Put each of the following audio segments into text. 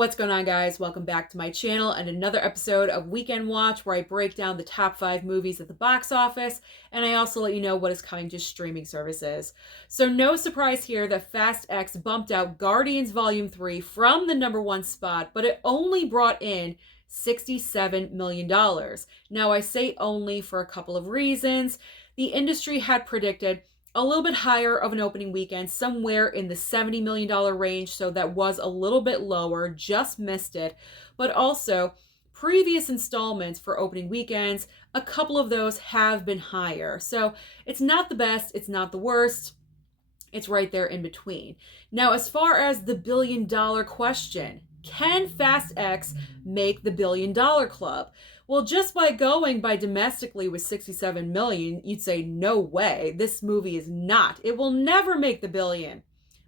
What's going on, guys? Welcome back to my channel and another episode of Weekend Watch, where I break down the top 5 movies at the box office, and I also let you know what is coming to streaming services. So no surprise here that Fast X bumped out Guardians Volume 3 from the #1 spot, but it only brought in $67 million. Now, I say only for a couple of reasons. The industry had predicted a little bit higher of an opening weekend, somewhere in the $70 million range, so that was a little bit lower, just missed it. But also, previous installments for opening weekends, a couple of those have been higher. So it's not the best, it's not the worst, it's right there in between. Now, as far as the billion-dollar question, can Fast X make the billion-dollar club? Well, just by going by domestically with 67 million, you'd say, no way, this movie is not. It will never make the billion.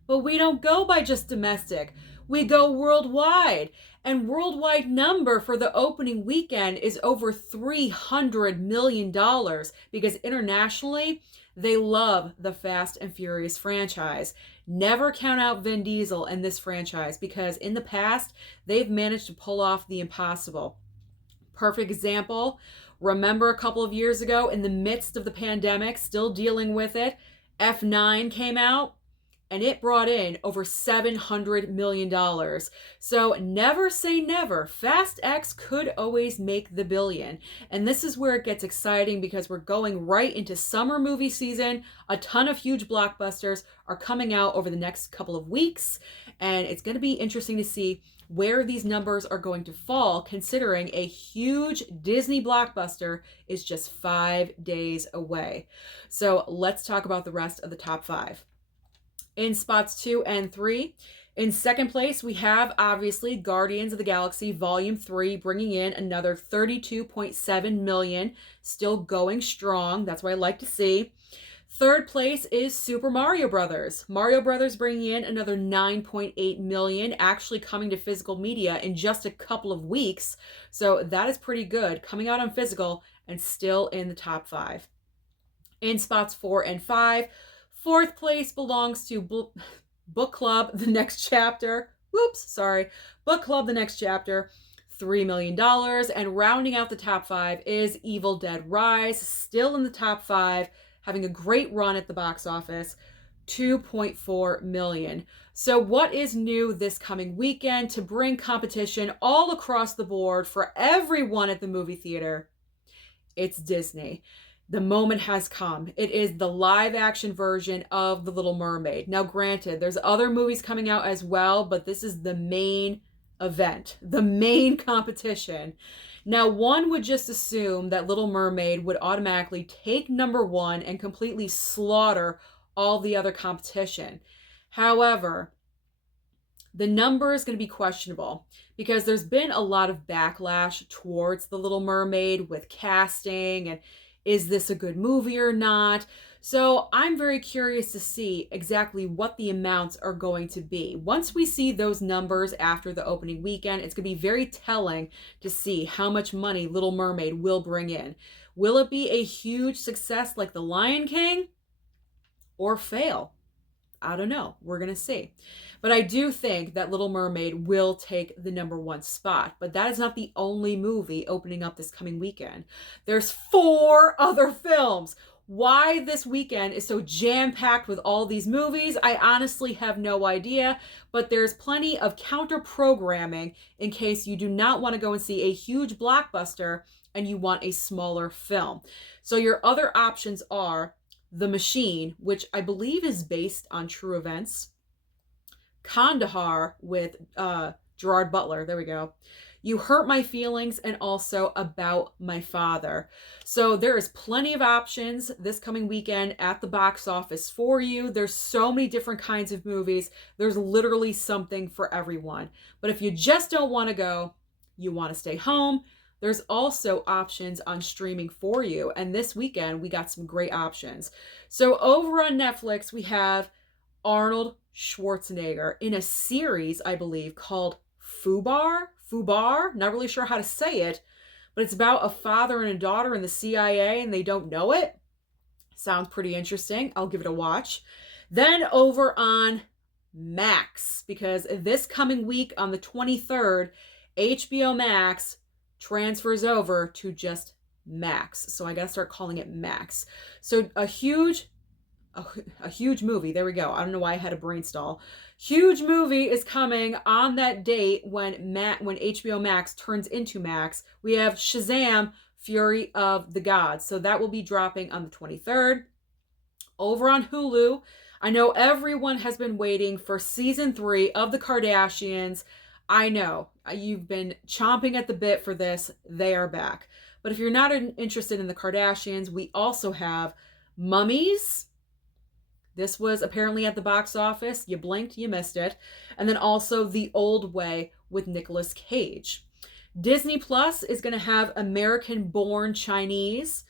But we don't go by just domestic. We go worldwide. And worldwide number for the opening weekend is over $300 million, because internationally, they love the Fast and Furious franchise. Never count out Vin Diesel and this franchise, because in the past, they've managed to pull off the impossible. Perfect example, remember a couple of years ago, in the midst of the pandemic, still dealing with it, F9 came out, and it brought in over $700 million. So never say never. Fast X could always make the billion. And this is where it gets exciting, because we're going right into summer movie season. A ton of huge blockbusters are coming out over the next couple of weeks. And it's going to be interesting to see where these numbers are going to fall, considering a huge Disney blockbuster is just 5 days away. So let's talk about the rest of the top 5. In spots 2 and 3, in second place, we have, obviously, Guardians of the Galaxy Volume 3, bringing in another $32.7 million, still going strong. That's what I like to see. Third place is Super Mario Brothers. Mario Brothers bringing in another $9.8 million, actually coming to physical media in just a couple of weeks. So that is pretty good, coming out on physical and still in the top 5. In spots 4 and 5, fourth place belongs to Book Club, The Next Chapter. Book Club, The Next Chapter, $3 million. And rounding out the top 5 is Evil Dead Rise, still in the top 5, having a great run at the box office, $2.4 million. So what is new this coming weekend to bring competition all across the board for everyone at the movie theater? It's Disney. The moment has come. It is the live action version of The Little Mermaid. Now, granted, there's other movies coming out as well, but this is the main event, the main competition. Now, one would just assume that Little Mermaid would automatically take #1 and completely slaughter all the other competition. However, the number is going to be questionable, because there's been a lot of backlash towards The Little Mermaid with casting and is this a good movie or not? So I'm very curious to see exactly what the amounts are going to be. Once we see those numbers after the opening weekend, it's going to be very telling to see how much money Little Mermaid will bring in. Will it be a huge success like The Lion King, or fail? I don't know. We're going to see. But I do think that Little Mermaid will take the #1 spot. But that is not the only movie opening up this coming weekend. There's 4 other films. Why this weekend is so jam-packed with all these movies, I honestly have no idea. But there's plenty of counter-programming in case you do not want to go and see a huge blockbuster and you want a smaller film. So your other options are The Machine, which I believe is based on true events. Kandahar with Gerard Butler. There we go. You Hurt My Feelings, and also About My Father. So there is plenty of options this coming weekend at the box office for you. There's so many different kinds of movies. There's literally something for everyone. But if you just don't want to go, you want to stay home, there's also options on streaming for you. And this weekend, we got some great options. So over on Netflix, we have Arnold Schwarzenegger in a series, I believe, called Fubar, not really sure how to say it, but it's about a father and a daughter in the CIA and they don't know it. Sounds pretty interesting. I'll give it a watch. Then over on Max, because this coming week on the 23rd, HBO Max transfers over to just Max. So I gotta start calling it Max. So a huge movie. There we go. I don't know why I had a brain stall. Huge movie is coming on that date when HBO Max turns into Max. We have Shazam: Fury of the Gods. So that will be dropping on the 23rd. Over on Hulu, I know everyone has been waiting for season 3 of the Kardashians. I know you've been chomping at the bit for this. They are back. But if you're not interested in the Kardashians, we also have Mummies. This was apparently at the box office. You blinked, you missed it. And then also The Old Way with Nicolas Cage. Disney Plus is going to have American Born Chinese.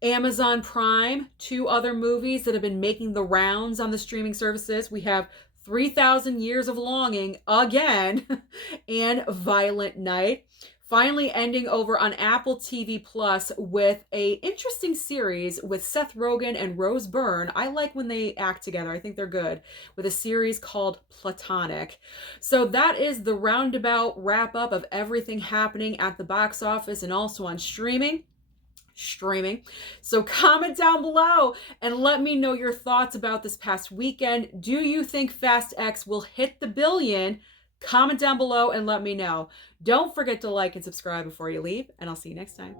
Amazon Prime, 2 other movies that have been making the rounds on the streaming services. We have 3,000 Years of Longing again and Violent Night. Finally ending over on Apple TV Plus with a interesting series with Seth Rogen and Rose Byrne. I like when they act together. I think they're good. With a series called Platonic. So that is the roundabout wrap up of everything happening at the box office and also on streaming. So comment down below and let me know your thoughts about this past weekend. Do you think Fast X will hit the billion? Comment down below and let me know. Don't forget to like and subscribe before you leave, and I'll see you next time.